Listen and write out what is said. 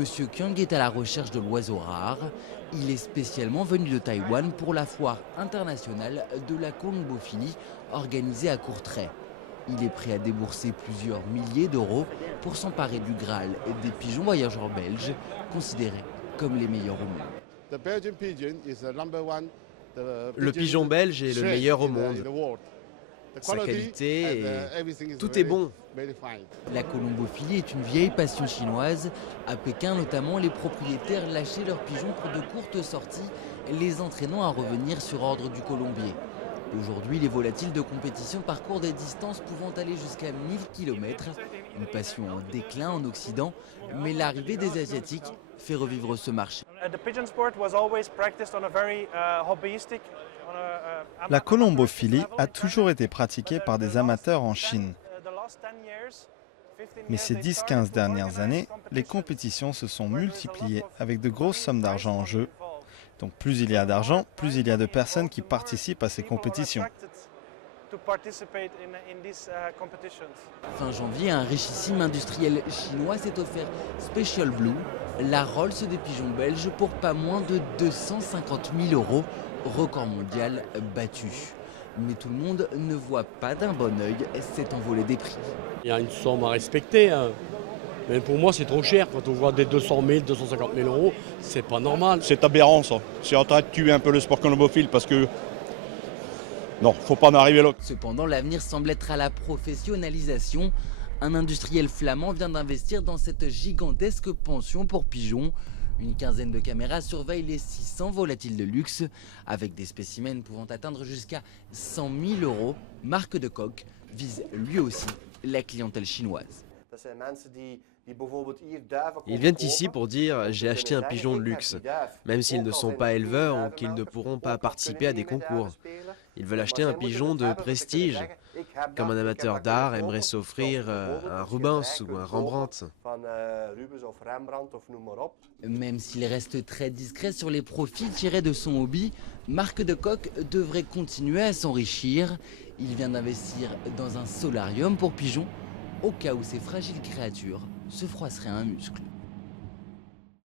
Monsieur Kyung est à la recherche de l'oiseau rare. Il est spécialement venu de Taïwan pour la foire internationale de la colombophilie organisée à Courtrai. Il est prêt à débourser plusieurs milliers d'euros pour s'emparer du Graal et des pigeons voyageurs belges, considérés comme les meilleurs au monde. Le pigeon belge est le meilleur au monde. Sa qualité et tout est bon. La colombophilie est une vieille passion chinoise. À Pékin notamment, les propriétaires lâchaient leurs pigeons pour de courtes sorties, les entraînant à revenir sur ordre du colombier. Aujourd'hui, les volatiles de compétition parcourent des distances pouvant aller jusqu'à 1000 km. Une passion en déclin en Occident, mais l'arrivée des Asiatiques fait revivre ce marché. La colombophilie a toujours été pratiquée par des amateurs en Chine. Mais ces 10-15 dernières années, les compétitions se sont multipliées avec de grosses sommes d'argent en jeu. Donc plus il y a d'argent, plus il y a de personnes qui participent à ces compétitions. Fin janvier, un richissime industriel chinois s'est offert Special Blue, la Rolls des pigeons belges, pour pas moins de 250 000 euros, record mondial battu. Mais tout le monde ne voit pas d'un bon œil cette envolée des prix. Il y a une somme à respecter, hein. Mais pour moi c'est trop cher. Quand on voit des 200 000, 250 000 euros, c'est pas normal. C'est aberrant ça. C'est en train de tuer un peu le sport colombophile parce que non, faut pas en arriver là. Cependant, l'avenir semble être à la professionnalisation. Un industriel flamand vient d'investir dans cette gigantesque pension pour pigeons. Une quinzaine de caméras surveillent les 600 volatiles de luxe, avec des spécimens pouvant atteindre jusqu'à 100 000 euros. Marc de Kock vise lui aussi la clientèle chinoise. Ils viennent ici pour dire « j'ai acheté un pigeon de luxe », même s'ils ne sont pas éleveurs ou qu'ils ne pourront pas participer à des concours. Ils veulent acheter un pigeon de prestige, comme un amateur d'art aimerait s'offrir un Rubens ou un Rembrandt. Même s'il reste très discret sur les profits tirés de son hobby, Marc de Kock devrait continuer à s'enrichir. Il vient d'investir dans un solarium pour pigeons, au cas où ces fragiles créatures se froisseraient un muscle.